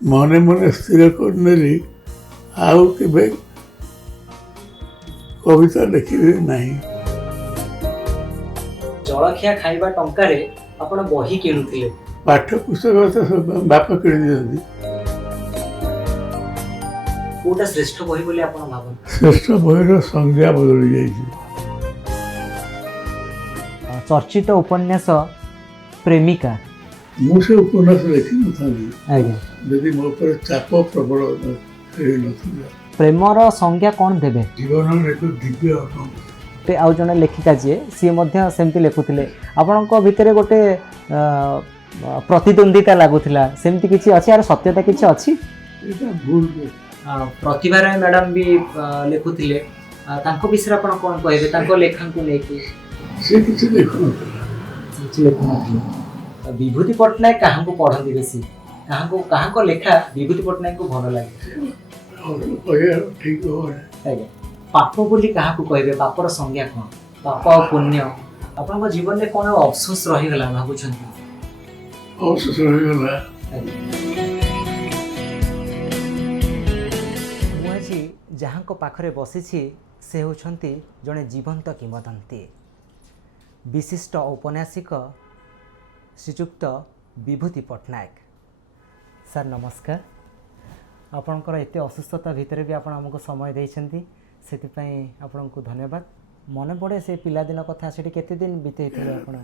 ମନେ ମନେ ସ୍ଥିର କରିନେଲି ଆଉ କେବେ କବିତା ଲେଖିବି ନାହିଁ। ଜଳଖିଆ ଖାଇବା ଟଙ୍କାରେ ଆପଣ ବହି କିଣୁଥିଲେ। ପାଠ୍ୟ ପୁସ୍ତକ ତ ବାପା କିଣି ଦିଅନ୍ତି। କୋଉଟା ଶ୍ରେଷ୍ଠ ବହି ବୋଲି ଆପଣ ଭାବନ୍ତି? ଶ୍ରେଷ୍ଠ ବହିର ସଂଜ୍ଞା ବଦଳି ଯାଇଛି। ଚର୍ଚ୍ଚିତ ଉପନ୍ୟାସ ପ୍ରେମିକା। ମୁଁ ସେ ଉପନ୍ୟାସ ଲେଖିନଥାନ୍ତି ଆଜ୍ଞା। ଯଦି ମୋ ଉପରେ ଚାପ ପ୍ରବଳ ହେଇନଥିଲା। ପ୍ରେମର ସଂଜ୍ଞା କ'ଣ ଦେବେ? ଜୀବନର ଏକ ଦିବ୍ୟ ଅନୁଭୂତି। ଆଉ ଜଣେ ଲେଖିକା ଯିଏ ସିଏ ମଧ୍ୟ ସେମିତି ଲେଖୁଥିଲେ, ଆପଣଙ୍କ ଭିତରେ ଗୋଟେ ପ୍ରତିଦ୍ୱନ୍ଦିତା ଲାଗୁଥିଲା, ସେମିତି କିଛି ଅଛି? ଆର ସତ୍ୟତା କିଛି ଅଛି? ଏଇଟା ଭୁଲ। ପ୍ରତିଭା ରାୟ ମ୍ୟାଡ଼ାମ ବି ଲେଖୁଥିଲେ, ତାଙ୍କ ବିଷୟରେ ଆପଣ କ'ଣ କହିବେ ତାଙ୍କ ଲେଖାଙ୍କୁ ନେଇକି? ସେ କିଛି ଲେଖୁନଥିଲା। କିଛି ଲେଖୁନଥିଲେ। ବିଭୂତି ପଟ୍ଟନାୟକ କାହାକୁ ପଢ଼ନ୍ତି ବେଶୀ? କାହାଙ୍କ ଲେଖା ବିଭୂତି ପଟ୍ଟନାୟକଙ୍କୁ ଭଲ ଲାଗେ? କହିବା ଠିକ ହବନି। ଆଜ୍ଞା। ପାପ ବୋଲି କାହାକୁ କହିବେ? ପାପର ସଂଜ୍ଞା କ'ଣ? ପାପ ଆଉ ପୁଣ୍ୟ ଆପଣଙ୍କ ଜୀବନରେ କ'ଣ ଅଫସୋସ ରହିଗଲା ଭାବୁଛନ୍ତି? ଅଫସୋସ ରହିଗଲା। ମୁଁ ଆଜି ଯାହାଙ୍କ ପାଖରେ ବସିଛି ସେ ହେଉଛନ୍ତି ଜଣେ ଜୀବନ୍ତ କିମ୍ବଦନ୍ତୀ, ବିଶିଷ୍ଟ ଔପନ୍ୟାସିକ ଶ୍ରୀଯୁକ୍ତ ବିଭୂତି ପଟ୍ଟନାୟକ। ସାର୍ ନମସ୍କାର। ଆପଣଙ୍କର ଏତେ ଅସୁସ୍ଥତା ଭିତରେ ବି ଆପଣ ଆମକୁ ସମୟ ଦେଇଛନ୍ତି, ସେଥିପାଇଁ ଆପଣଙ୍କୁ ଧନ୍ୟବାଦ। ମନେ ପଡ଼େ ସେ ପିଲାଦିନ କଥା, ସେଠି କେତେ ଦିନ ବିତେଇଥିଲେ ଆପଣ?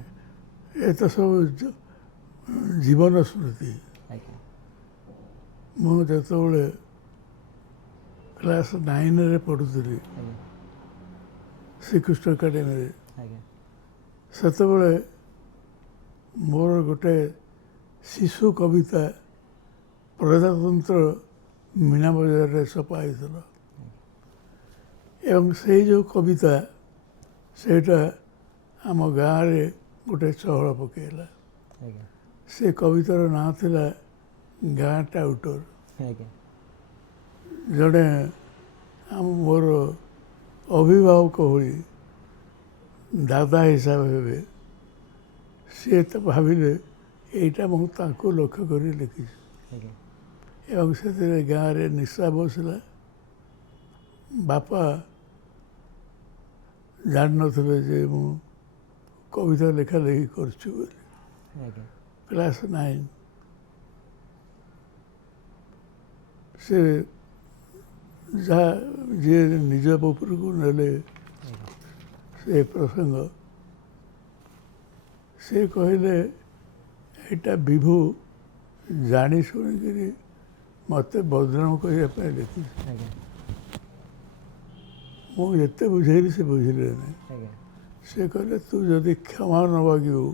ଏ ତ ସବୁ ଜୀବନ ସ୍ମୃତି। ଆଜ୍ଞା। ମୁଁ ଯେତେବେଳେ କ୍ଲାସ୍ 9ରେ ପଢ଼ୁଥିଲି ଶ୍ରୀକୃଷ୍ଣ ଏକାଡେମୀରେ, ଆଜ୍ଞା। ସେତେବେଳେ ମୋର ଗୋଟେ ଶିଶୁ କବିତା ପ୍ରଜାତନ୍ତ୍ର ମୀନା ବଜାରରେ ଛପା ହେଇଥିଲା ଏବଂ ସେଇ ଯେଉଁ କବିତା ସେଇଟା ଆମ ଗାଁରେ ଗୋଟେ ଚହଳ ପକେଇଲା। ସେ କବିତାର ନାଁ ଥିଲା ଗାଁ ଟାଉଟର। ଜଣେ ମୋର ଅଭିଭାବକ ଭଳି ଦାଦା ହିସାବ ହେବେ, ସିଏ ତ ଭାବିଲେ ଏଇଟା ମୁଁ ତାଙ୍କୁ ଲକ୍ଷ୍ୟ କରି ଲେଖିଛି ଏବଂ ସେଥିରେ ଗାଁରେ ନିଶା ବସିଲା। ବାପା ଜାଣିନଥିଲେ ଯେ ମୁଁ କବିତା ଲେଖା ଲେଖି କରୁଛି ବୋଲି। କ୍ଲାସ୍ 9 ସେ ଯାହା ଯିଏ ନିଜ ଉପରକୁ ନେଲେ ସେ ପ୍ରସଙ୍ଗ, ସେ କହିଲେ ଏଇଟା ବିଭୁ ଜାଣି ଶୁଣିକିରି ମୋତେ ବଦନାମ କରିବା ପାଇଁ ଲେଖିଛି। ମୁଁ ଯେତେ ବୁଝେଇଲି ସେ ବୁଝିଲେ ନାହିଁ। ସେ କହିଲେ ତୁ ଯଦି କ୍ଷମା ନ ମାଗିବୁ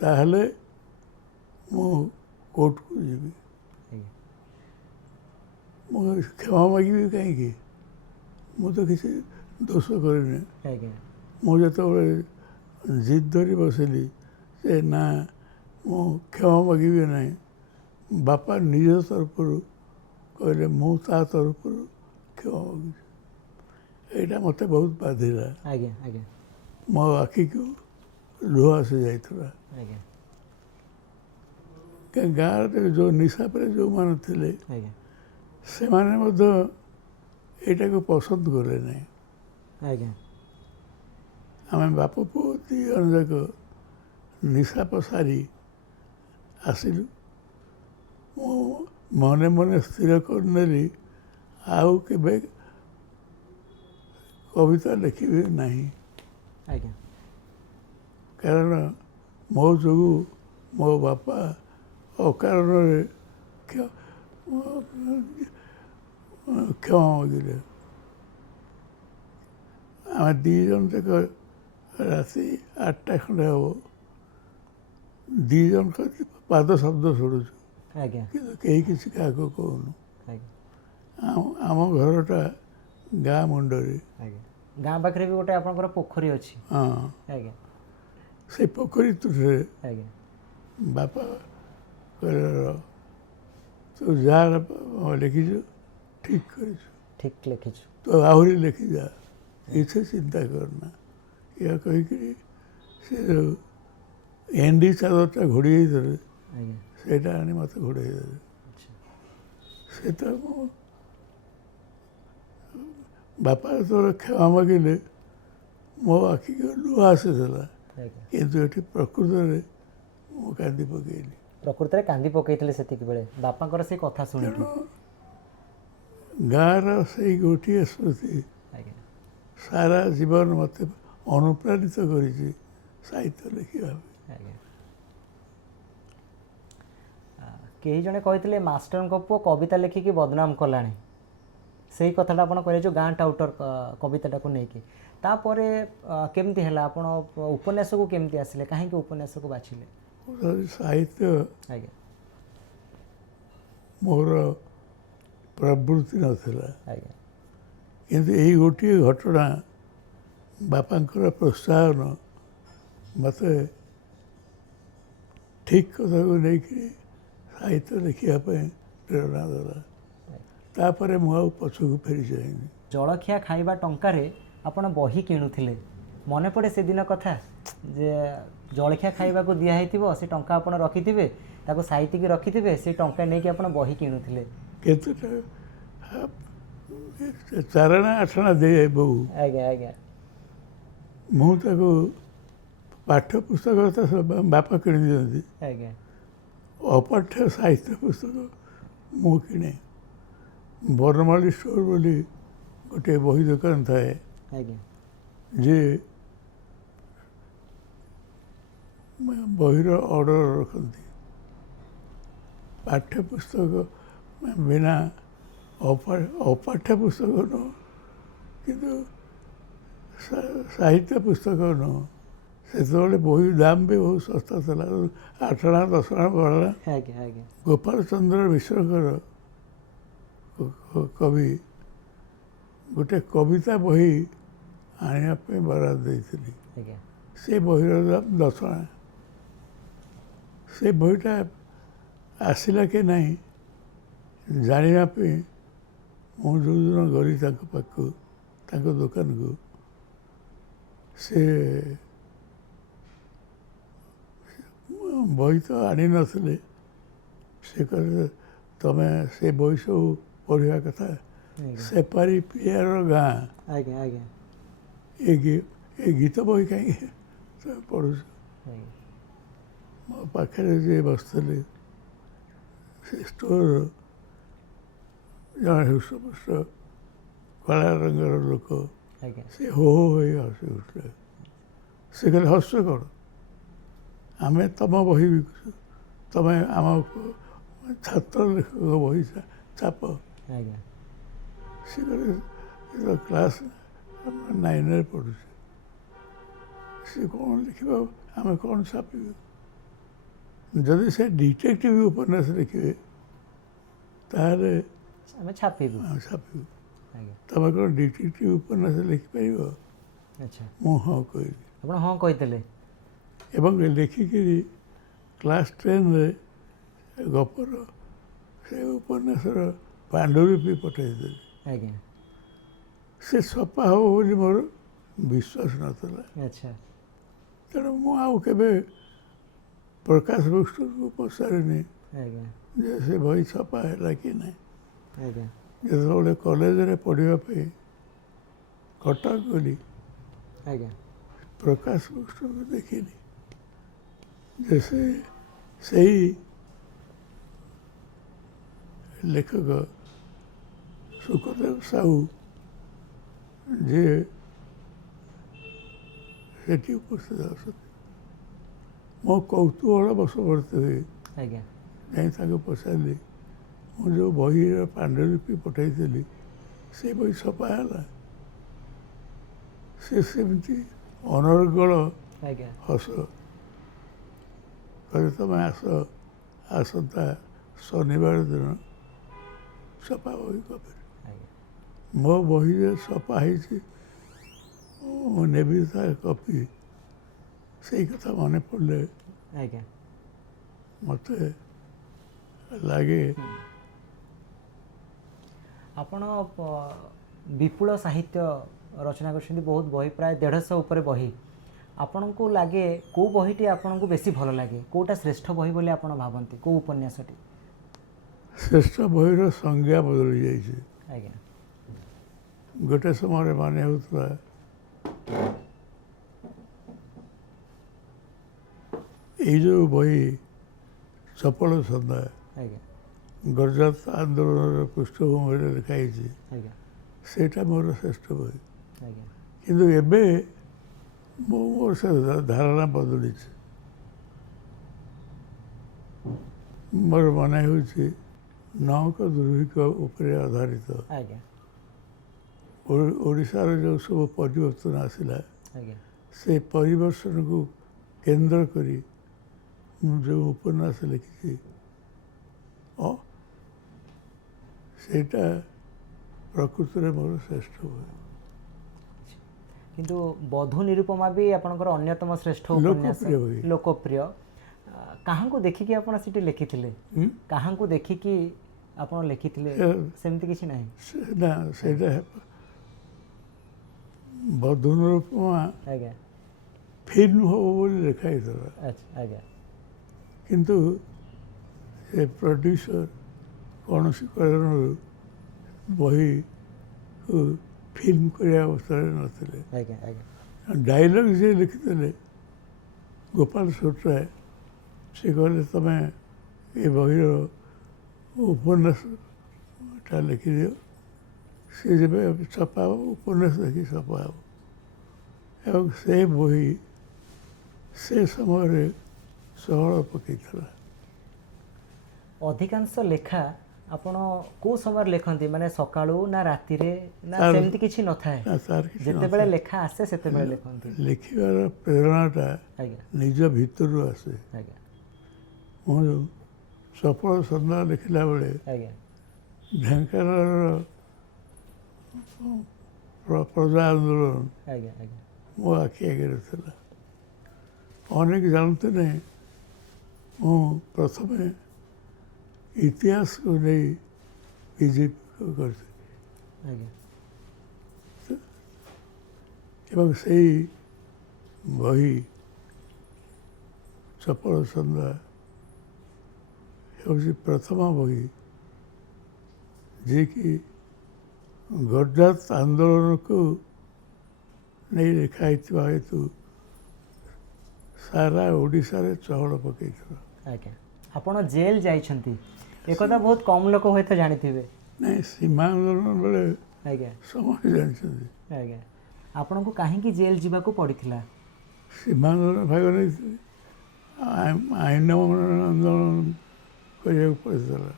ତାହେଲେ ମୁଁ କୋର୍ଟକୁ ଯିବି। ମୁଁ କ୍ଷମା ମାଗିବି କାହିଁକି? ମୁଁ ତ କିଛି ଦୋଷ କରିନି। ମୁଁ ଯେତେବେଳେ ଜିଦ୍ ଧରି ବସିଲି ଯେ ନା ମୁଁ କ୍ଷମା ମାଗିବି ନାହିଁ, ବାପା ନିଜ ତରଫରୁ କହିଲେ ମୁଁ ତା ତରଫରୁ କ୍ଷମା ମାଗୁଛି। ଏଇଟା ମୋତେ ବହୁତ ବାଧିଲା। ମୋ ଆଖିକୁ ଲୁହ ଆସିଯାଇଥିଲା। ଗାଁରେ ଯେଉଁ ନିଶା ପରେ ଯେଉଁମାନେ ଥିଲେ ସେମାନେ ମଧ୍ୟ ଏଇଟାକୁ ପସନ୍ଦ କଲେ ନାହିଁ। ଆମେ ବାପ ପୁଅ ଦୁଇ ଜଣ ଯାକ ନିଶା ପସାରି ଆସିଲୁ। ମୁଁ ମନେ ମନେ ସ୍ଥିର କରିନେଲି ଆଉ କେବେ କବିତା ଲେଖିବି ନାହିଁ। କାରଣ ମୋ ଯୋଗୁଁ ମୋ ବାପା ଅକାରଣରେ କ୍ଷମା ମାଗିଲେ। ଆମେ ଦୁଇ ଜଣ ଯାକ ରାତି 8ଟା ଖଣ୍ଡେ ହେବ ଦୁଇ ଜଣଙ୍କ ପାଦ ଶବ୍ଦ ଶୁଣୁଛୁ, କିନ୍ତୁ କେହି କିଛି କାହାକୁ କହୁନୁ। ଆମ ଘରଟା ଗାଁ ମୁଣ୍ଡରେ। ଗାଁ ପାଖରେ ବି ଗୋଟେ ଆପଣଙ୍କର ପୋଖରୀ ଅଛି? ହଁ। ସେ ପୋଖରୀ ତୁଠରେ ବାପା କହିଲେ ତୁ ଯାହା ଲେଖିଛୁ ଠିକ୍ କରିଛୁ, ଠିକ୍ ଲେଖିଛୁ, ତୁ ଆହୁରି ଲେଖିଯା, କିଛି ଚିନ୍ତା କରନା। ଏହା କହିକିରି ସେ ଯେଉଁ ଏଣ୍ଡି ଚାଦରଟା ଘୋଡ଼େଇ ଦେଇଥିଲେ ସେଇଟା ଆଣି ମୋତେ ଘୋଡ଼େଇ ଦେଲେ। ସେ ତ ବାପା ଯେତେବେଳେ କ୍ଷମା ମାଗିଲେ ମୋ ଆଖିକୁ ଲୁହ ଆସିଥିଲା, କିନ୍ତୁ ଏଠି ପ୍ରକୃତରେ ମୁଁ କାନ୍ଦି ପକେଇଲି। ପ୍ରକୃତରେ କାନ୍ଦି ପକେଇଥିଲେ ସେତିକି ବେଳେ ବାପାଙ୍କର ସେ କଥା ଶୁଣିକି। ଗାଁର ସେଇ ଗୋଟିଏ ସ୍ମୃତି ସାରା ଜୀବନ ମୋତେ ଅନୁପ୍ରାଣିତ କରିଛି ସାହିତ୍ୟ ଲେଖିବା ପାଇଁ। କେହି ଜଣେ କହିଥିଲେ ମାଷ୍ଟରଙ୍କ ପୁଅ କବିତା ଲେଖିକି ବଦନାମ କଲାଣି, ସେଇ କଥାଟା ଆପଣ କହିଲେ ଯେଉଁ ଗାଁ ଟାଉଟର କବିତାଟାକୁ ନେଇକି। ତାପରେ କେମିତି ହେଲା, ଆପଣ ଉପନ୍ୟାସକୁ କେମିତି ଆସିଲେ, କାହିଁକି ଉପନ୍ୟାସକୁ ବାଛିଲେ? ସାହିତ୍ୟ ଆଜ୍ଞା ମୋର ପ୍ରବୃତ୍ତି ନଥିଲା, ଆଜ୍ଞା କିନ୍ତୁ ଏଇ ଗୋଟିଏ ଘଟଣା ବାପାଙ୍କର ପ୍ରୋତ୍ସାହନ ମୋତେ ଠିକ୍ କଥାକୁ ନେଇକି ସାହିତ୍ୟ ଲେଖିବା ପାଇଁ ପ୍ରେରଣା ଦେଲା। ତାପରେ ମୁଁ ଆଉ ପଛକୁ ଫେରି ଯାଇନି। ଜଳଖିଆ ଖାଇବା ଟଙ୍କାରେ ଆପଣ ବହି କିଣୁଥିଲେ, ମନେ ପଡ଼େ ସେଦିନ କଥା ଯେ ଜଳଖିଆ ଖାଇବାକୁ ଦିଆହେଇଥିବ, ସେ ଟଙ୍କା ଆପଣ ରଖିଥିବେ, ତାକୁ ସାଇତିକି ରଖିଥିବେ, ସେ ଟଙ୍କା ନେଇକି ଆପଣ ବହି କିଣୁଥିଲେ? କେତେଟା ଚାରଣା ଆଠଣା ଦିଏ ବୋଉ। ଆଜ୍ଞା ଆଜ୍ଞା ମୁଁ ତାକୁ ପାଠ୍ୟ ପୁସ୍ତକ ତ ବାପା କିଣି ଦିଅନ୍ତି, ଆଜ୍ଞା ଅପାଠ୍ୟ ସାହିତ୍ୟ ପୁସ୍ତକ ମୁଁ କିଣେ। ବନମାଳୀ ଷ୍ଟୋର ବୋଲି ଗୋଟିଏ ବହି ଦୋକାନ ଥାଏ, ଆଜ୍ଞା ଯେ ବହିର ଅର୍ଡ଼ର ରଖନ୍ତି। ପାଠ୍ୟ ପୁସ୍ତକ ବିନା ଅପାଠ୍ୟ ପୁସ୍ତକ ନୁହଁ, କିନ୍ତୁ ସାହିତ୍ୟ ପୁସ୍ତକ ନୁହଁ। ସେତେବେଳେ ବହି ଦାମ ବି ବହୁତ ଶସ୍ତା ଥିଲା, 8 ଅଣା 10 ଅଣା ପଡ଼ିଲା। ଆଜ୍ଞା ଆଜ୍ଞା ଗୋପାଳ ଚନ୍ଦ୍ର ମିଶ୍ରଙ୍କର କବି ଗୋଟେ କବିତା ବହି ଆଣିବା ପାଇଁ ବରାଦ ଦେଇଥିଲି। ଆଜ୍ଞା ସେ ବହିର ଦାମ 10 ଅଣା। ସେ ବହିଟା ଆସିଲା କି ନାହିଁ ଜାଣିବା ପାଇଁ ମୁଁ ଯେଉଁଦିନ ଗଲି ତାଙ୍କ ପାଖକୁ, ତାଙ୍କ ଦୋକାନକୁ, ସେ ବହି ତ ଆଣିନଥିଲେ। ସେ କହିଲେ ତମେ ସେ ବହି ସବୁ ପଢ଼ିବା କଥା, ସେପାରି ପିଆର ଗାଁ, ଆଜ୍ଞା ଆଜ୍ଞା ଏ ଗୀତ ବହି କାହିଁକି ତମେ ପଢ଼ୁଛ? ମୋ ପାଖରେ ଯିଏ ବସିଥିଲେ ସେ ଷ୍ଟୋର ଜଣେ ହୃଷ୍ଟପୃଷ୍ଟ କଳା ରଙ୍ଗର ଲୋକ, ଆଜ୍ଞା ସେ ହୋ ହୋ ହୋଇ ହସି ଉଠିଲେ। ସେ କହିଲେ ହସ କ'ଣ, ଆମେ ତମ ବହି ବିକୁଛୁ, ତମେ ଆମ ଛାତ୍ର ଲେଖକ ବହି ଛାପ। ଆଜ୍ଞା ସେ କହିଲେ ଏ କ୍ଲାସ୍ 9ରେ ପଢ଼ୁଛି, ସେ କ'ଣ ଲେଖିବ, ଆମେ କ'ଣ ଛାପିବୁ? ଯଦି ସେ ଡିଟେକ୍ଟିଭ ଉପନ୍ୟାସ ଲେଖିବେ ତାହେଲେ ଆମେ ଛାପିବୁ। ଛାପିବୁ। ଆଜ୍ଞା ତମେ କ'ଣ ଡିଟେକ୍ଟିଭ ଉପନ୍ୟାସ ଲେଖିପାରିବ? ଆଚ୍ଛା, ମୁଁ ହଁ କହିଲି ଆପଣ ହଁ କହିଥିଲେ ଏବଂ ଲେଖିକିରି କ୍ଲାସ୍ 10ରେ ଗପର ସେ ଉପନ୍ୟାସର ପାଣ୍ଡୁଲିପି ପଠାଇଦେଲି। ଆଜ୍ଞା ସେ ଛପା ହେବ ବୋଲି ମୋର ବିଶ୍ୱାସ ନଥିଲା। ଆଚ୍ଛା ତେଣୁ ମୁଁ ଆଉ କେବେ ପ୍ରକାଶ ବୁକ୍ଷ୍ଟୋରକୁ ପଚାରିନି ଆଜ୍ଞା ଯେ ସେ ବହି ଛପା ହେଲା କି ନାହିଁ। ଆଜ୍ଞା ଯେତେବେଳେ କଲେଜରେ ପଢ଼ିବା ପାଇଁ କଟକ ଗଲି, ଆଜ୍ଞା ପ୍ରକାଶ ବୁକ୍ଷ୍ଟୋରକୁ ଦେଖିଲି ଯେ ସେଇ ଲେଖକ ସୁଖଦେବ ସାହୁ ଯିଏ ସେଠି ଉପସ୍ଥିତ ଅଛନ୍ତି। ମୋ କୌତୁହଳ ବଶବର୍ତ୍ତୀ ହୋଇ ଆଜ୍ଞା ଯାଇ ତାଙ୍କୁ ପଚାରିଲି, ମୁଁ ଯେଉଁ ବହିର ପାଣ୍ଡୁଲିପି ପଠାଇଥିଲି ସେ ବହି ଛପା ହେଲା? ସେ ସେମିତି ଅନର୍ଗଳ ଆଜ୍ଞା ହସ କହିଲେ ତମେ ଆସନ୍ତା ଶନିବାର ଦିନ ଛପା ବହି କପିରେ। ଆଜ୍ଞା ମୋ ବହିରେ ଛପା ହେଇଛି, ମୁଁ ନେବି ତା କପି। ସେଇ କଥା ମନେ ପଡ଼ିଲେ ଆଜ୍ଞା ମୋତେ ଲାଗେ ଆପଣ ବିପୁଳ ସାହିତ୍ୟ ରଚନା କରିଛନ୍ତି, ବହୁତ ବହି, ପ୍ରାୟ 150 ଉପରେ ବହି। ଆପଣଙ୍କୁ ଲାଗେ କେଉଁ ବହିଟି ଆପଣଙ୍କୁ ବେଶୀ ଭଲ ଲାଗେ, କେଉଁଟା ଶ୍ରେଷ୍ଠ ବହି ବୋଲି ଆପଣ ଭାବନ୍ତି, କେଉଁ ଉପନ୍ୟାସଟି? ଶ୍ରେଷ୍ଠ ବହିର ସଂଜ୍ଞା ବଦଳି ଯାଇଛି। ଆଜ୍ଞା ଗୋଟେ ସମୟରେ ମାନେ ହେଉଥିଲା ଏଇ ଯେଉଁ ବହି ଚପଳ ସନ୍ଧ୍ୟା ଆଜ୍ଞା ଗର୍ଜାତ ଆନ୍ଦୋଳନର ପୃଷ୍ଠଭୂମିରେ ଲେଖା ହେଇଛି, ଆଜ୍ଞା ସେଇଟା ମୋର ଶ୍ରେଷ୍ଠ ବହି। ଆଜ୍ଞା କିନ୍ତୁ ଏବେ ମୋର ସେ ଧାରଣା ବଦଳିଛି। ମୋର ମନେ ହେଉଛି ନଅଙ୍କ ଦୁର୍ଭିକ୍ଷ ଉପରେ ଆଧାରିତ ଆଜ୍ଞା ଓଡ଼ିଶାର ଯେଉଁ ସବୁ ପରିବର୍ତ୍ତନ ଆସିଲା, ଆଜ୍ଞା ସେ ପରିବର୍ତ୍ତନକୁ କେନ୍ଦ୍ର କରି ମୁଁ ଯେଉଁ ଉପନ୍ୟାସ ଲେଖିଛି ସେଇଟା ପ୍ରକୃତରେ ମୋର ଶ୍ରେଷ୍ଠ ବହି। କିନ୍ତୁ ବଧୂ ନିରୁପମା ବି ଆପଣଙ୍କର ଅନ୍ୟତମ ଶ୍ରେଷ୍ଠ ଉପନ୍ୟାସ, ଲୋକପ୍ରିୟ ବହି। ଲୋକପ୍ରିୟ। କାହାଙ୍କୁ ଦେଖିକି ଆପଣ ସେଠି ଲେଖିଥିଲେ? କାହାଙ୍କୁ ଦେଖିକି ଆପଣ ଲେଖିଥିଲେ? ସେମିତି କିଛି ନାହିଁ? ନା, ସେଇଟା ବଧୂ ନିରୁପମା ଆଜ୍ଞା ଫିଲ୍ମ ହବ ବୋଲି ଲେଖା ହେଇଥିଲା, ଆଚ୍ଛା ଆଜ୍ଞା କିନ୍ତୁ ସେ ପ୍ରଡ୍ୟୁସର କୌଣସି କାରଣରୁ ବହିକୁ ଫିଲ୍ମ କରିବା ଅବସ୍ଥାରେ ନଥିଲେ। ଆଜ୍ଞା ଆଜ୍ଞା ଡାଇଲଗ ଯିଏ ଲେଖିଥିଲେ ଗୋପାଳ ସୋଟରାୟ, ସେ କହିଲେ ତମେ ଏ ବହିର ଉପନ୍ୟାସଟା ଲେଖିଦିଅ, ସେ ଯେବେ ଛପା ହେବ ଉପନ୍ୟାସ ଦେଖି ଛପା ହେବ। ଏବଂ ସେ ବହି ସେ ସମୟରେ ସହଳ ପକାଇଥିଲା। ଅଧିକାଂଶ ଲେଖା ଆପଣ କେଉଁ ସମୟରେ ଲେଖନ୍ତି? ମାନେ ସକାଳୁ ନା ରାତିରେ ନା ସେମିତି କିଛି ନଥାଏ? ଯେତେବେଳେ ଲେଖା ଆସେ ସେତେବେଳେ ଲେଖନ୍ତି? ଲେଖିବାର ପ୍ରେରଣାଟା ଆଜ୍ଞା ନିଜ ଭିତରୁ ଆସେ। ଆଜ୍ଞା ମୁଁ ସଫଳ ସନ୍ଧ୍ୟା ଲେଖିଲା ବେଳେ ଆଜ୍ଞା ଢେଙ୍କାନାଳର ପ୍ରଜା ଆନ୍ଦୋଳନ ଆଜ୍ଞା ଆଜ୍ଞା ମୋ ଆଖି ଆଗରେ ଥିଲା। ଅନେକ ଜାଣନ୍ତି ନାହିଁ, ମୁଁ ପ୍ରଥମେ ଇତିହାସକୁ ନେଇ ପିଜି କରିଥିଲି ଆଜ୍ଞା ଏବଂ ସେଇ ବହି ଚପଳ ସନ୍ଧ୍ୟା ହେଉଛି ପ୍ରଥମ ବହି ଯିଏକି ଗର୍ଜାତ ଆନ୍ଦୋଳନକୁ ନେଇ ଲେଖା ହେଇଥିବା ହେତୁ ସାରା ଓଡ଼ିଶାରେ ଚହଳ ପକାଇଥିଲା। ଆଜ୍ଞା ଆପଣ ଜେଲ୍ ଯାଇଛନ୍ତି, ଏକଥା ବହୁତ କମ୍ ଲୋକ ହୁଏତ ଜାଣିଥିବେ। ନାଇଁ, ସୀମା ଆନ୍ଦୋଳନ ବେଳେ ଆଜ୍ଞା ସମସ୍ତେ ଜାଣିଛନ୍ତି। ଆଜ୍ଞା ଆପଣଙ୍କୁ କାହିଁକି ଜେଲ୍ ଯିବାକୁ ପଡ଼ିଥିଲା? ସୀମା ଆନ୍ଦୋଳନ ଭାଗ ନେଇଥିଲି, ଆଇନ ଆନ୍ଦୋଳନ କରିବାକୁ ପଡ଼ିଥିଲା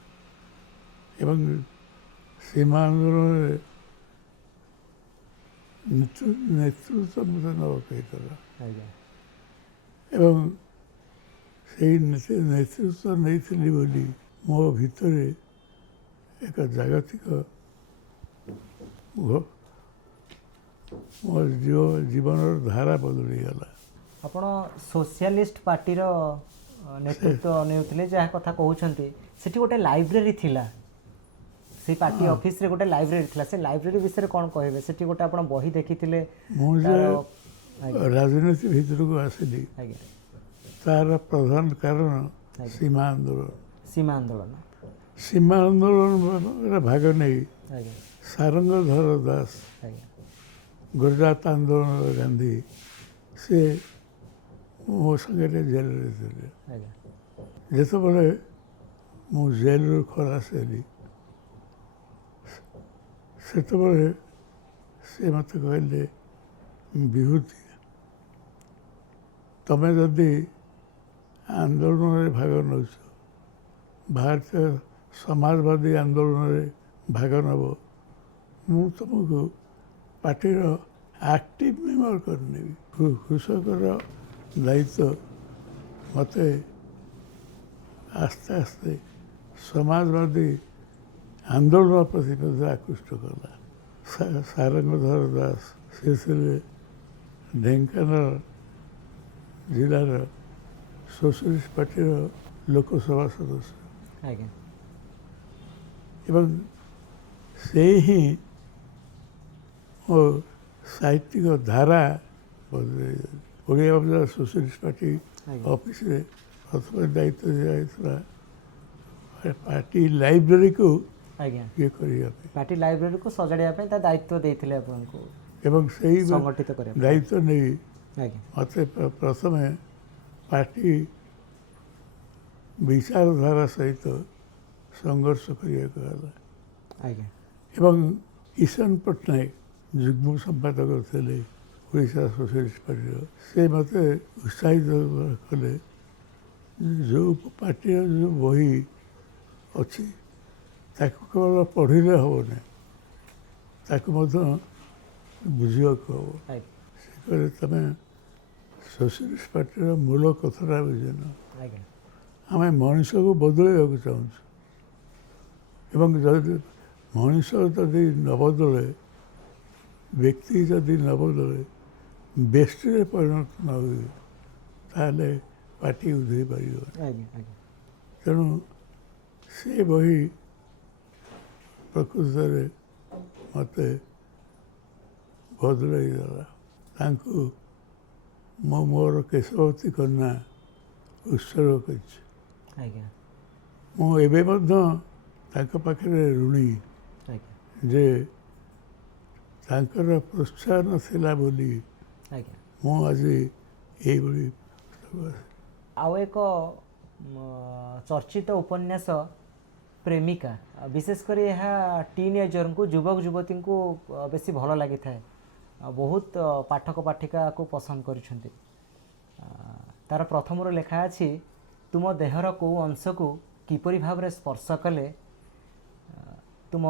ଏବଂ ସୀମା ଆନ୍ଦୋଳନରେ ନେତୃତ୍ୱ ମୋତେ ନେବାକୁ ହେଇଥିଲା ଆଜ୍ଞା ଏବଂ ସେଇ ନେତୃତ୍ୱ ନେଇଥିଲି ବୋଲି ମୋ ଭିତରେ ଏକ ଜାଗତିକ ମୋ ଜୀବନର ଧାରା ବଦଳିଗଲା। ଆପଣ ସୋସିଆଲିଷ୍ଟ ପାର୍ଟିର ନେତୃତ୍ୱ ନେଉଥିଲେ, ଯାହା କଥା କହୁଛନ୍ତି, ସେଠି ଗୋଟେ ଲାଇବ୍ରେରୀ ଥିଲା, ସେଇ ପାର୍ଟି ଅଫିସରେ ଗୋଟେ ଲାଇବ୍ରେରୀ ଥିଲା। ସେ ଲାଇବ୍ରେରୀ ବିଷୟରେ କ'ଣ କହିବେ? ସେଠି ଗୋଟେ ଆପଣ ବହି ଦେଖିଥିଲେ? ମୁଁ ଯେ ରାଜନୀତି ଭିତରକୁ ଆସିଲି, ଆଜ୍ଞା ତାର ପ୍ରଧାନ କାରଣ ସୀମା ଆନ୍ଦୋଳନ। ସୀମା ଆନ୍ଦୋଳନ ସୀମା ଆନ୍ଦୋଳନରେ ଭାଗ ନେଇ ଆଜ୍ଞା ସାରଙ୍ଗଧର ଦାସ, ଆଜ୍ଞା ଗୁଜରାଟ ଆନ୍ଦୋଳନର ଗାନ୍ଧୀ, ସେ ମୋ ସାଙ୍ଗରେ ଜେଲରେ ଥିଲେ। ଆଜ୍ଞା ଯେତେବେଳେ ମୁଁ ଜେଲରୁ ଖଲାସ ହେଲି, ସେତେବେଳେ ସେ ମୋତେ କହିଲେ, ବିଭୂତି, ତମେ ଯଦି ଆନ୍ଦୋଳନରେ ଭାଗ ନେଉଛ, ଭାରତୀୟ ସମାଜବାଦୀ ଆନ୍ଦୋଳନରେ ଭାଗ ନେବ, ମୁଁ ତୁମକୁ ପାର୍ଟିର ଆକ୍ଟିଭ ମେମ୍ବର କରିନେବି। କୃଷକର ଦାୟିତ୍ୱ ମୋତେ ଆସ୍ତେ ଆସ୍ତେ ସମାଜବାଦୀ ଆନ୍ଦୋଳନ ପ୍ରତି ମଧ୍ୟ ଆକୃଷ୍ଟ କଲା। ସାରଙ୍ଗଧର ଦାସ, ସେ ଥିଲେ ଢେଙ୍କାନାଳ ଜିଲ୍ଲାର ସୋସିଆଲିଷ୍ଟ ପାର୍ଟିର ଲୋକସଭା ସଦସ୍ୟ ଆଜ୍ଞା ଏବଂ ସେ ହିଁ ମୋ ସାହିତ୍ୟିକ ଧାରା ବଦଳେଇ। ଓଡ଼ିଆ ବଜାର ସୋସିଆଲିଷ୍ଟ ପାର୍ଟି ଅଫିସରେ ପ୍ରଥମେ ଦାୟିତ୍ୱ ଦିଆଯାଇଥିଲା ପାର୍ଟି ଲାଇବ୍ରେରୀକୁ ଆଜ୍ଞା ଇଏ କରିବା ପାଇଁ ପାର୍ଟି ଲାଇବ୍ରେରୀକୁ ସଜାଡ଼ିବା ପାଇଁ ତା ଦାୟିତ୍ୱ ଦେଇଥିଲେ ଆପଣଙ୍କୁ ଏବଂ ସେଇ ସଂଗଠିତ କରିବା ପାଇଁ। ଦାୟିତ୍ୱ ନେଇ ଆଜ୍ଞା ମୋତେ ପ୍ରଥମେ ପାର୍ଟି ବିଚାରଧାରା ସହିତ ସଂଘର୍ଷ କରିବାକୁ ହେଲା ଆଜ୍ଞା ଏବଂ ଈଶାନ ପଟ୍ଟନାୟକ ଯୁଗ୍ମ ସମ୍ପାଦକ ଥିଲେ ଓଡ଼ିଶା ସୋସିଆଲିଷ୍ଟ ପାର୍ଟିର। ସେ ମୋତେ ଉତ୍ସାହିତ କଲେ ଯେଉଁ ପାର୍ଟିର ଯେଉଁ ବହି ଅଛି ତାକୁ କେବଳ ପଢ଼ିଲେ ହେବନି, ତାକୁ ମଧ୍ୟ ବୁଝିବାକୁ ହେବ। ଆଜ୍ଞା ସେ କହିଲେ ତୁମେ ସୋସିଆଲିଷ୍ଟ ପାର୍ଟିର ମୂଳ କଥାଟା ବୁଝିନ, ଆଜ୍ଞା ଆମେ ମଣିଷକୁ ବଦଳାଇବାକୁ ଚାହୁଁଛୁ ଏବଂ ଯଦି ମଣିଷ ଯଦି ନ ବଦଳେ, ବ୍ୟକ୍ତି ଯଦି ନ ବଦଳେ, ବ୍ୟଷ୍ଟିରେ ପରିଣତ ନ ହୁଏ, ତାହେଲେ ପାର୍ଟି ଉଧେଇ ପାରିବନି। ଆଜ୍ଞା ଆଜ୍ଞା ତେଣୁ ସେ ବହି ପ୍ରକୃତରେ ମୋତେ ବଦଳାଇ ଦେଲା। ତାଙ୍କୁ ମୁଁ ମୋର କେଶବତୀ କନ୍ୟା ଉତ୍ସର୍ଗ କରିଛି। ଆଜ୍ଞା ମୁଁ ଏବେ ମଧ୍ୟ ତାଙ୍କ ପାଖରେ ଋଣୀ ଆଜ୍ଞା ଯେ ତାଙ୍କର ପ୍ରୋତ୍ସାହନ ଥିଲା ବୋଲି ଆଜ୍ଞା ମୁଁ ଆଜି ଏଇଭଳି ଆଉ ଏକ ଚର୍ଚ୍ଚିତ ଉପନ୍ୟାସ ପ୍ରେମିକା, ବିଶେଷ କରି ଏହା ଟିନ୍ ଏଜରଙ୍କୁ ଯୁବକ ଯୁବତୀଙ୍କୁ ବେଶୀ ଭଲ ଲାଗିଥାଏ। ବହୁତ ପାଠକ ପାଠିକାକୁ ପସନ୍ଦ କରିଛନ୍ତି। ତାର ପ୍ରଥମରୁ ଲେଖା ଅଛି, ତୁମ ଦେହର କେଉଁ ଅଂଶକୁ କିପରି ଭାବରେ ସ୍ପର୍ଶ କଲେ ତୁମ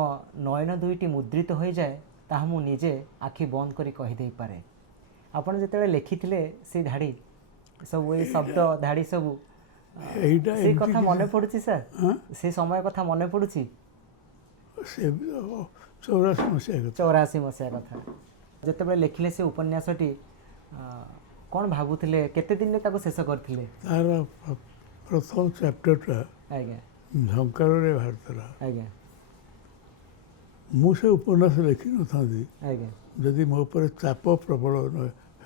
ନୟନ ଦୁଇଟି ମୁଦ୍ରିତ ହୋଇଯାଏ, ତାହା ମୁଁ ନିଜେ ଆଖି ବନ୍ଦ କରି କହିଦେଇପାରେ। ଆପଣ ଯେତେବେଳେ ଲେଖିଥିଲେ ସେଇ ଧାଡ଼ି ସବୁ, ଏଇ ଶବ୍ଦ ଧାଡ଼ି ସବୁ, ସେଇ କଥା ମନେ ପଡ଼ୁଛି ସାର୍? ସେଇ ସମୟ କଥା ମନେ ପଡ଼ୁଛି? 84 ମସିହା କଥା ଯେତେବେଳେ ଲେଖିଲେ ସେ ଉପନ୍ୟାସଟି, କ'ଣ ଭାବୁଥିଲେ? କେତେ ଦିନରେ ତାକୁ ଶେଷ କରିଥିଲେ? ତାର ପ୍ରଥମ ଚାପ୍ଟରଟା ଆଜ୍ଞା ଝଙ୍କାରରେ ବାହାରିଥିଲା। ଆଜ୍ଞା ମୁଁ ସେ ଉପନ୍ୟାସ ଲେଖିନଥାନ୍ତି ଆଜ୍ଞା ଯଦି ମୋ ଉପରେ ଚାପ ପ୍ରବଳ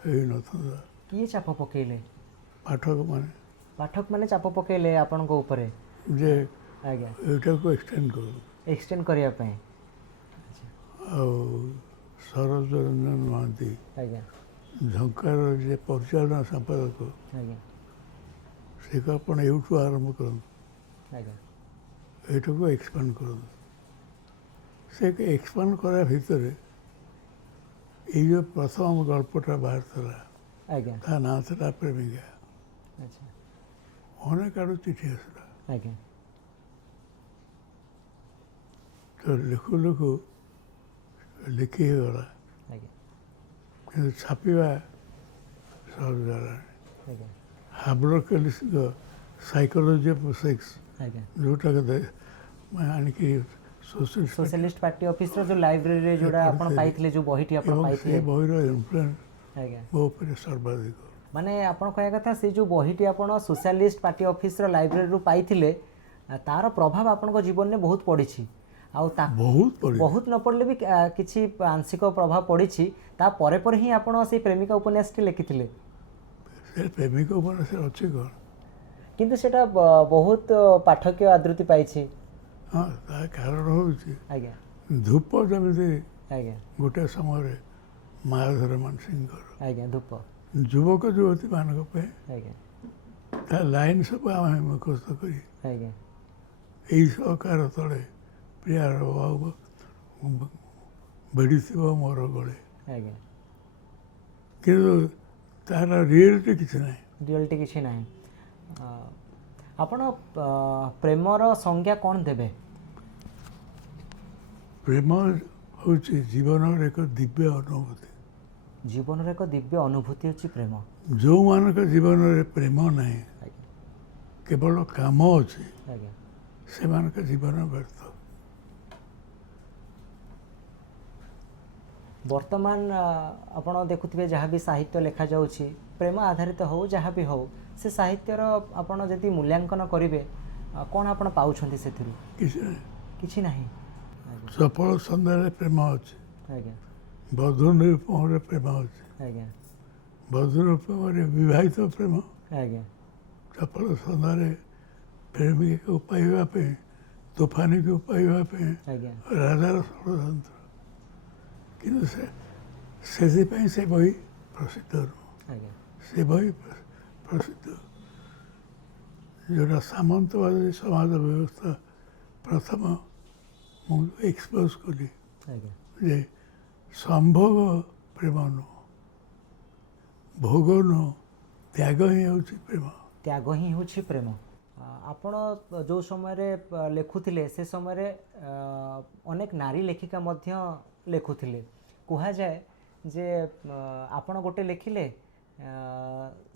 ହେଇନଥାନ୍ତା। କିଏ ଚାପ ପକେଇଲେ? ପାଠକମାନେ। ପାଠକମାନେ ଚାପ ପକେଇଲେ ଆପଣଙ୍କ ଉପରେ ଯେ ଆଜ୍ଞା ଏଇଟାକୁ ଏକ୍ସଟେଣ୍ଡ କରୁ, ଏକ୍ସଟେଣ୍ଡ କରିବା ପାଇଁ। ଆଉ ସରୋଜ ରଞ୍ଜନ ମହାନ୍ତି ଆଜ୍ଞା ଝଙ୍କାରର ଯେ ପରିଚାଳନା ସମ୍ପାଦକ, ଆଜ୍ଞା ସେ ଆପଣ ଏଇଠୁ ଆରମ୍ଭ କରନ୍ତୁ, ଆଜ୍ଞା ଏଇଟାକୁ ଏକ୍ସପାଣ୍ଡ କରନ୍ତୁ। ସେ ଏକ୍ସପାଣ୍ଡ କରିବା ଭିତରେ ଏଇ ଯେଉଁ ପ୍ରଥମ ଗଳ୍ପଟା ବାହାରିଥିଲା, ଆଜ୍ଞା ତା ନାଁ ଥିଲା ପ୍ରେମିକା। ଆଚ୍ଛା ଅନେକ ଆଡ଼ୁ ଚିଠି ଆସିଲା। ଆଜ୍ଞା ତ ଲେଖୁ ଲେଖୁ ଲେଖି ହେଇଗଲା, ଆଜ୍ଞା କିନ୍ତୁ ଛାପିବା ସହଜ ହେଲାଣି। ଆଜ୍ଞା ହାବଲର କେଲିସଙ୍କ ସାଇକୋଲୋଜି ଅଫ୍ ସେକ୍ସ, ଆଜ୍ଞା ଯେଉଁଟାକୁ ଆଣିକି ସୋସିଆଲିଷ୍ଟ ପାର୍ଟି ଅଫିସର ଯେଉଁ ଲାଇବ୍ରେରୀରେ ଯେଉଁଟା ଆପଣ ପାଇଥିଲେ, ଯେଉଁ ବହିଟି ଆପଣ ଏବଂ ପାଇଥିଲେ, ସେ ବହିର ଇନଫ୍ଲୁଏନ୍ସ ଆଜ୍ଞା ମୋ ଉପରେ ସର୍ବାଧିକ। ମାନେ ଆପଣ କହିବା କଥା, ସେ ଯେଉଁ ବହିଟି ଆପଣ ସୋସିଆଲିଷ୍ଟ ପାର୍ଟି ଅଫିସର ଲାଇବ୍ରେରୀରୁ ପାଇଥିଲେ, ତାର ପ୍ରଭାବ ଆପଣଙ୍କ ଜୀବନରେ ବହୁତ ପଡ଼ିଛି। ଆଉ ବହୁତ ନ ପଡ଼ିଲେ ବି କିଛି ଆଂଶିକ ପ୍ରଭାବ ପଡ଼ିଛି। ତାପରେ ପରେ ହିଁ ଆପଣ ସେଇ ପ୍ରେମିକା ଉପନ୍ୟାସଟି ଲେଖିଥିଲେ। ସେ ପ୍ରେମିକା ଉପନ୍ୟାସ ଅଛି କ'ଣ? କିନ୍ତୁ ସେଇଟା ବହୁତ ପାଠକୀୟ ଆଦୃତି ପାଇଛି। ହଁ, ତା କାରଣ ହେଉଛି ଆଜ୍ଞା ଧୂପ ଯେମିତି ଆଜ୍ଞା ଗୋଟେ ସମୟରେ ମାୟାଧର ମାନସିଂହଙ୍କର, ଆଜ୍ଞା ଧୂପ ଯୁବକ ଯୁବତୀମାନଙ୍କ ପାଇଁ ଆଜ୍ଞା ତା ଲାଇନ୍ ସବୁ ଆମେ ମୁଖସ୍ଥ କରି, ଆଜ୍ଞା ଏଇ ସହକାର ତଳେ ପ୍ରିୟାର ଭାବ ବେଡ଼ିଥିବ ମୋର ଗଳେ, ଆଜ୍ଞା କିନ୍ତୁ ତାର ରିଏଲିଟି କିଛି ନାହିଁ। ରିଅଲିଟି କିଛି ନାହିଁ। ଆପଣ ପ୍ରେମର ସଂଜ୍ଞା କ'ଣ ଦେବେ? ପ୍ରେମ ହେଉଛି ଜୀବନର ଏକ ଦିବ୍ୟ ଅନୁଭୂତି। ଜୀବନର ଏକ ଦିବ୍ୟ ଅନୁଭୂତି ହେଉଛି ପ୍ରେମ। ଯେଉଁମାନଙ୍କ ଜୀବନରେ ପ୍ରେମ ନାହିଁ, ଆଜ୍ଞା କେବଳ କାମ ଅଛି, ଆଜ୍ଞା ସେମାନଙ୍କ ଜୀବନ ବ୍ୟର୍ଥ। ବର୍ତ୍ତମାନ ଆପଣ ଦେଖୁଥିବେ ଯାହା ବି ସାହିତ୍ୟ ଲେଖାଯାଉଛି, ପ୍ରେମ ଆଧାରିତ ହେଉ, ଯାହା ବି ହେଉ, ସେ ସାହିତ୍ୟର ଆପଣ ଯଦି ମୂଲ୍ୟାଙ୍କନ କରିବେ, କ'ଣ ଆପଣ ପାଉଛନ୍ତି ସେଥିରୁ? କିଛି ନାହିଁ। କିଛି ନାହିଁ। ସଫଳ ସନ୍ଧ୍ୟାରେ ପ୍ରେମ ଅଛି, ଆଜ୍ଞା ବଧୂ ନିରୁପମରେ ପ୍ରେମ ଅଛି, ଆଜ୍ଞା ବଧୂ ନିରୁପମରେ ବିବାହିତ ପ୍ରେମ, ଆଜ୍ଞା ସଫଳ ସନ୍ଧ୍ୟାରେ ପ୍ରେମିକାକୁ ପାଇବା ପାଇଁ ତୋଫାନୀକୁ ପାଇବା ପାଇଁ ଆଜ୍ଞା ରାଜାର ଷଡ଼ଯନ୍ତ୍ର, କିନ୍ତୁ ସେଥିପାଇଁ ସେ ବହି ପ୍ରସିଦ୍ଧ ନୁହଁ। ଆଜ୍ଞା ସେ ବହି ପ୍ରସିଦ୍ଧ ଯେଉଁଟା ସାମନ୍ତବାଦୀ ସମାଜ ବ୍ୟବସ୍ଥା ପ୍ରଥମ ମୁଁ ଏକ୍ସପୋଜ କଲି ଆଜ୍ଞା ଯେ ସମ୍ଭୋଗ ପ୍ରେମ ନୁହଁ, ଭୋଗ ନୁହଁ, ତ୍ୟାଗ ହିଁ ହେଉଛି ପ୍ରେମ। ତ୍ୟାଗ ହିଁ ହେଉଛି ପ୍ରେମ। ଆପଣ ଯେଉଁ ସମୟରେ ଲେଖୁଥିଲେ ସେ ସମୟରେ ଅନେକ ନାରୀ ଲେଖିକା ମଧ୍ୟ ଲେଖୁଥିଲେ। କୁହାଯାଏ ଯେ ଆପଣ ଗୋଟେ ଲେଖିଲେ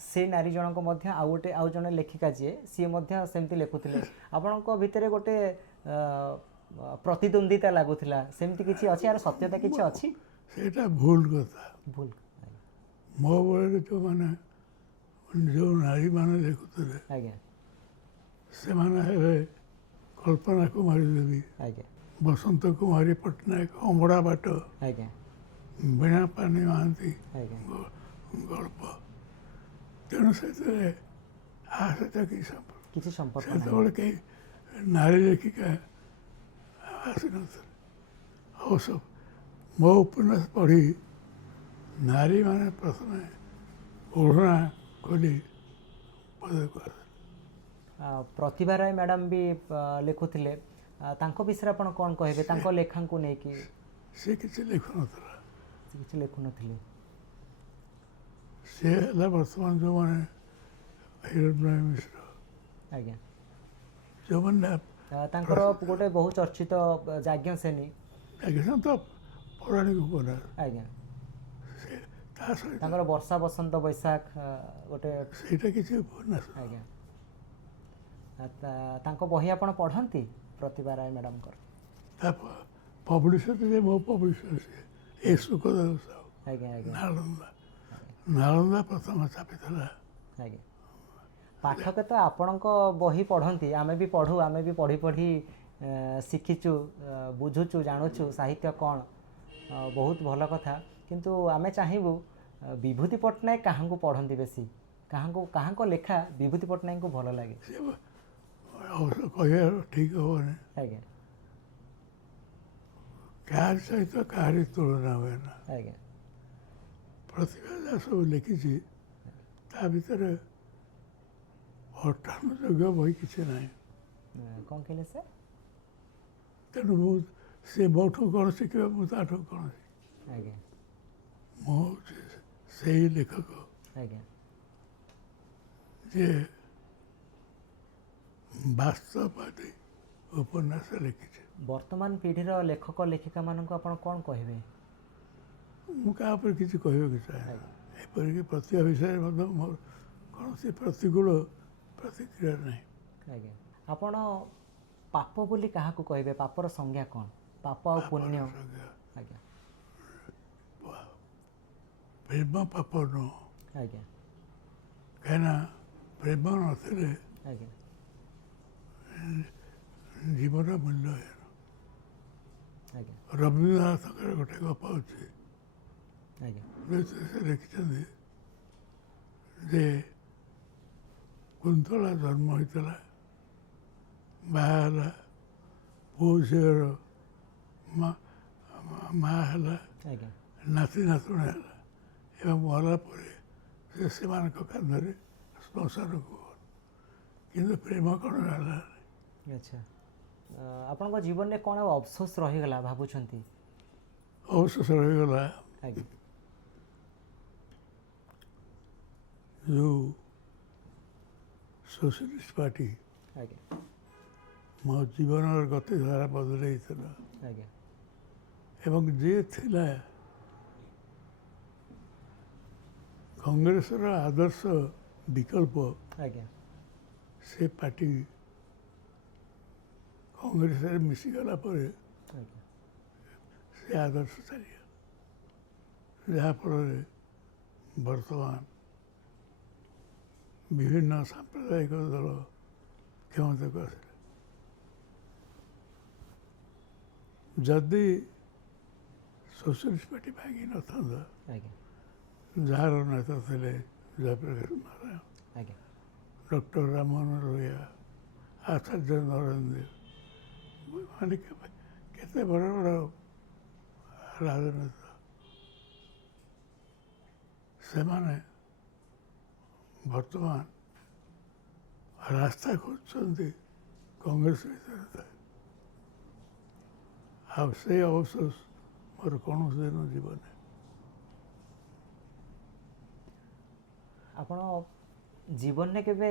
ସେ ନାରୀ ଜଣକ ମଧ୍ୟ ଆଉ ଜଣେ ଲେଖିକା ଯିଏ ସିଏ ମଧ୍ୟ ସେମିତି ଲେଖୁଥିଲେ। ଆପଣଙ୍କ ଭିତରେ ଗୋଟେ ପ୍ରତିଦ୍ୱନ୍ଦିତା ଲାଗୁଥିଲା, ସେମିତି କିଛି ଅଛି? ଆର ସତ୍ୟତା କିଛି ଅଛି? ସେଇଟା ଭୁଲ କଥା। ଭୁଲ। ମୋ ବେଳରେ ଯେଉଁ ନାରୀମାନେ ଲେଖୁଥିଲେ ଆଜ୍ଞା ସେମାନେ ହେଲେ କଳ୍ପନା କୁମାରୀ ଦେବୀ, ଆଜ୍ଞା ବସନ୍ତ କୁମାରୀ ପଟ୍ଟନାୟକ, ଅମଡ଼ା ବାଟ, ଆଜ୍ଞା ବୀଣା ପାନି ମହାନ୍ତି ଆଜ୍ଞା ଗଳ୍ପ। ତେଣୁ ସେଥିରେ ସହିତ କିଛି ସମ୍ପର୍କ ନାହିଁ। ସେତେବେଳେ କେହି ନାରୀ ଲେଖିକା ଆସିନଥିଲେ। ଅବଶ୍ୟ ମୋ ଉପନ୍ୟାସ ପଢ଼ି ନାରୀମାନେ ପ୍ରଥମେ ଓଢ଼ଣା ଖୋଲି ପଦକୁ ଆସିଲେ। ପ୍ରତିଭା ରାୟ ମ୍ୟାଡ଼ାମ୍ ବି ଲେଖୁଥିଲେ, ତାଙ୍କ ବିଷୟରେ ଆପଣ କ'ଣ କହିବେ? ତାଙ୍କ ଲେଖାଙ୍କୁ ନେଇକି ସେ କିଛି ଲେଖୁନଥିଲା। ସେ କିଛି ଲେଖୁନଥିଲେ। ସେ ହେଲା ବର୍ତ୍ତମାନ ଯେଉଁମାନେ ହିରଣ୍ମୟ ମିଶ୍ର, ଆଜ୍ଞା ଯେଉଁମାନେ ତାଙ୍କର ଗୋଟେ ବହୁ ଚର୍ଚ୍ଚିତ ଯାଜ୍ଞସେନୀ ତ ପୌରାଣିକ ଉପନ୍ୟାସ, ଆଜ୍ଞା ତା ସହିତ ତାଙ୍କର ବର୍ଷା ବସନ୍ତ ବୈଶାଖ ଗୋଟେ ସେଇଟା କିଛି ଉପନ୍ୟାସ। ଆଜ୍ଞା ତାଙ୍କ ବହି ଆପଣ ପଢ଼ନ୍ତି? ପ୍ରତିଭା ରାୟ ମ୍ୟାଡ଼ାମଙ୍କର ତା ପବ୍ଲିସର ଯେ ମୋ ପବ୍ଲିସର ସିଏ ଏ ସୁଖଦେବ ସାହୁ, ଆଜ୍ଞା ଆଜ୍ଞା ନାଳନ୍ଦା ପ୍ରଥମ ଛାପିଥିଲା। ଆଜ୍ଞା ପାଠକ ତ ଆପଣଙ୍କ ବହି ପଢ଼ନ୍ତି, ଆମେ ବି ପଢ଼ୁ, ଆମେ ବି ପଢ଼ି ପଢ଼ି ଶିଖିଛୁ, ବୁଝୁଛୁ, ଜାଣୁଛୁ ସାହିତ୍ୟ କ'ଣ। ବହୁତ ଭଲ କଥା। କିନ୍ତୁ ଆମେ ଚାହିଁବୁ ବିଭୂତି ପଟ୍ଟନାୟକ କାହାଙ୍କୁ ପଢ଼ନ୍ତି ବେଶୀ? କାହାଙ୍କ ଲେଖା ବିଭୂତି ପଟ୍ଟନାୟକଙ୍କୁ ଭଲ ଲାଗେ? କହିବାର ଠିକ୍ ହେବନି। ଆଜ୍ଞା କାହାରି ସହିତ କାହାରି ତୁଳନା ହୁଏ ନା। ଆଜ୍ଞା ପ୍ରତିଭା ଯାହା ସବୁ ଲେଖିଛି ତା ଭିତରେ ଅଠାନ ଯୋଗ୍ୟ ବହି କିଛି ନାହିଁ। କ'ଣ କହିଲେ ସାର୍? ତେଣୁ ସେ ମୋଠୁ କ'ଣ ଶିଖିବା, ମୁଁ ତାଠୁ କ'ଣ ଶିଖିବି। ଆଜ୍ଞା ମୁଁ ହେଉଛି ସେଇ ଲେଖକ ଆଜ୍ଞା ଯିଏ ବାସ୍ତବବାଦୀ ଉପନ୍ୟାସ ଲେଖିଛି। ବର୍ତ୍ତମାନ ପିଢ଼ିର ଲେଖକ ଲେଖିକାମାନଙ୍କୁ ଆପଣ କ'ଣ କହିବେ? ମୁଁ କାହା ଉପରେ କିଛି କହିବାକୁ ଚାହେଁ, ଏପରିକି ପ୍ରତିଭା ବିଷୟରେ ମଧ୍ୟ ମୋର କୌଣସି ପ୍ରତିକୂଳ ପ୍ରତିକ୍ରିୟା ନାହିଁ। ଆଜ୍ଞା ଆପଣ ପାପ ବୋଲି କାହାକୁ କହିବେ? ପାପର ସଂଜ୍ଞା କ'ଣ? ପାପ ଆଉ ପୁଣ୍ୟ। ଆଜ୍ଞା ପ୍ରେମ ପାପ ନୁହଁ। ଆଜ୍ଞା କାହିଁକିନା ପ୍ରେମ ନଥିଲେ ଆଜ୍ଞା ଜୀବନ ମୂଲ୍ୟହୀନ। ଆଜ୍ଞା ରବୀନ୍ଦ୍ରନାଥଙ୍କର ଗୋଟେ ଗପ ଅଛି, ଆଜ୍ଞା ସେ ଲେଖିଛନ୍ତି ଯେ କୁନ୍ତଳା ଜନ୍ମ ହୋଇଥିଲା, ବାହା ହେଲା, ପୁଅ ଝିଅର ମା ହେଲା, ଆଜ୍ଞା ନାତି ନାତୁଣୀ ହେଲା, ଏବଂ ମଲା ପରେ ସେ ସେମାନଙ୍କ କାନ୍ଧରେ ଶ୍ମଶାନକୁ ଗଲେ, କିନ୍ତୁ ପ୍ରେମ କ'ଣ ହେଲା? ଆଚ୍ଛା ଆପଣଙ୍କ ଜୀବନରେ କ'ଣ ଆଉ ଅଫସୋସ ରହିଗଲା ଭାବୁଛନ୍ତି? ଅବଶେଷ ରହିଗଲା ଆଜ୍ଞା ଯେଉଁ ସୋସିଆଲିଷ୍ଟ ପାର୍ଟି ଆଜ୍ଞା ମୋ ଜୀବନର ଗତିଧାରା ବଦଳେଇଥିଲା, ଆଜ୍ଞା ଏବଂ ଯିଏ ଥିଲା କଂଗ୍ରେସର ଆଦର୍ଶ ବିକଳ୍ପ, ଆଜ୍ଞା ସେ ପାର୍ଟି କଂଗ୍ରେସରେ ମିଶିଗଲା ପରେ ଆଜ୍ଞା ସେ ଆଦର୍ଶ ଚାଲିଗଲା, ଯାହାଫଳରେ ବର୍ତ୍ତମାନ ବିଭିନ୍ନ ସାମ୍ପ୍ରଦାୟିକ ଦଳ କ୍ଷମତାକୁ ଆସିଲେ। ଯଦି ସୋସିଆଲିଷ୍ଟ ପାର୍ଟି ଭାଙ୍ଗି ନଥାନ୍ତା, ଆଜ୍ଞା ଯାହାର ନେତା ଥିଲେ ଜୟପ୍ରକାଶ ମହାରାଜ, ଆଜ୍ଞା ଡକ୍ଟର ରାମମୋହନ ଲୋହିଆ, ଆଚାର୍ଯ୍ୟ ନରେନ୍ଦ୍ର, ମାନେ କେତେ ବଡ଼ ବଡ଼ ରାଜନେତା ସେମାନେ ବର୍ତ୍ତମାନ ରାସ୍ତା ଖୋଜୁଛନ୍ତି କଂଗ୍ରେସ ଭିତରେ ଥାଏ। ଆଉ ସେଇ ଅବସୋସ ମୋର କୌଣସି ଦିନ ଯିବନି। ଆପଣ ଜୀବନରେ କେବେ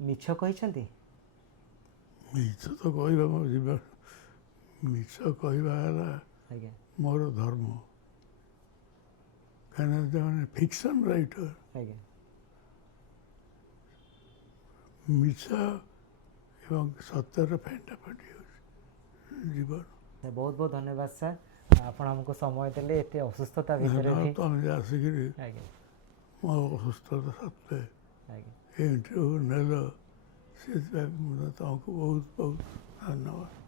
ମିଛ କହିଛନ୍ତି? ମିଛ ତ କହିବା ମୋ ଜୀବନ, ମିଛ କହିବା ହେଲା ଆଜ୍ଞା ମୋର ଧର୍ମ। କାହିଁକିନା ସେମାନେ ଫିକ୍ସନ୍ ରାଇଟର, ଆଜ୍ଞା ମିଛ ଏବଂ ସତ୍ୟର ଫେଣ୍ଟାଫେଣ୍ଟି ହେଉଛି ଜୀବନ। ବହୁତ ବହୁତ ଧନ୍ୟବାଦ ସାର୍, ଆପଣ ଆମକୁ ସମୟ ଦେଲେ ଏତେ ଅସୁସ୍ଥତା ଭିତରେ ବି। ତମେ ଯେ ଆସିକିରି ଆଜ୍ଞା ମୋ ଅସୁସ୍ଥତା ସତ୍ତ୍ୱେ ଆଜ୍ଞା ଏ ଇଣ୍ଟରଭ୍ୟୁ ନେଲ, ସେଥିପାଇଁ ମୁଁ ତୁମକୁ ବହୁତ ବହୁତ ଧନ୍ୟବାଦ।